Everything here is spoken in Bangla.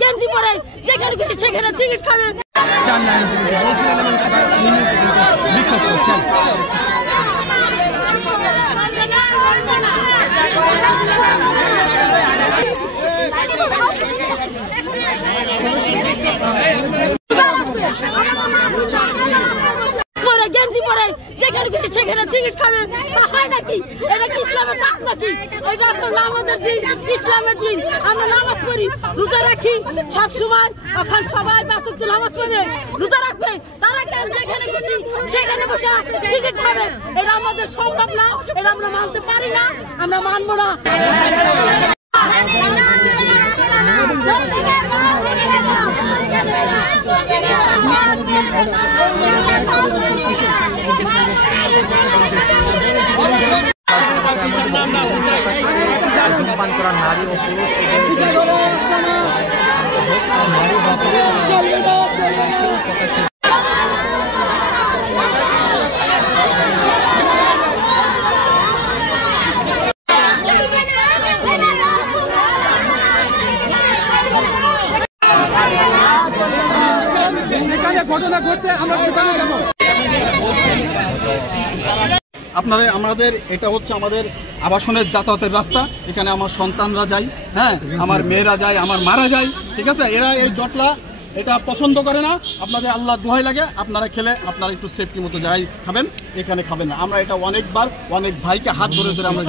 গেঞ্জি পরে যেখানে খুশি সেখানে সিগারেট খাবে। গেঞ্জি পরে যেখানে খুশি সেখানে সিগারেট খাবে, হয় নাকি? এটা কি ইসলামের কাজ নাকি? এটা তো আমাদের দিন, ইসলামের দিন। আমরা নামাজ পড়ি, রোজা রাখি সব সময়। এখন সবাই বাসক নামাজ পড়ে রোজা রাখবে, তারা কেন যেখানে খুশি সেখানে বসে সিগারেট খাবে? এটা আমাদের সম্ভব না, এটা আমরা মানতে পারি না, আমরা মানবো না। ধূমপান করা নারী ও পুরুষ ঘটনা ঘটছে, আমরা সেখানে যাব। আপনারা আমাদের এটা হচ্ছে আমাদের আবাসনের যাতায়াতের রাস্তা। এখানে আমার সন্তানরা যায়, হ্যাঁ, আমার মেয়েরা যায়, আমার মারা যায়, ঠিক আছে। এরা এই জটলা এটা পছন্দ করে না। আপনাদের আল্লাহ দোহাই লাগে, আপনারা খেলে আপনারা একটু সেফটি মতো যাই খাবেন, এখানে খাবেন না। আমরা এটা অনেকবার অনেক ভাইকে হাত ধরে ধরে আমরা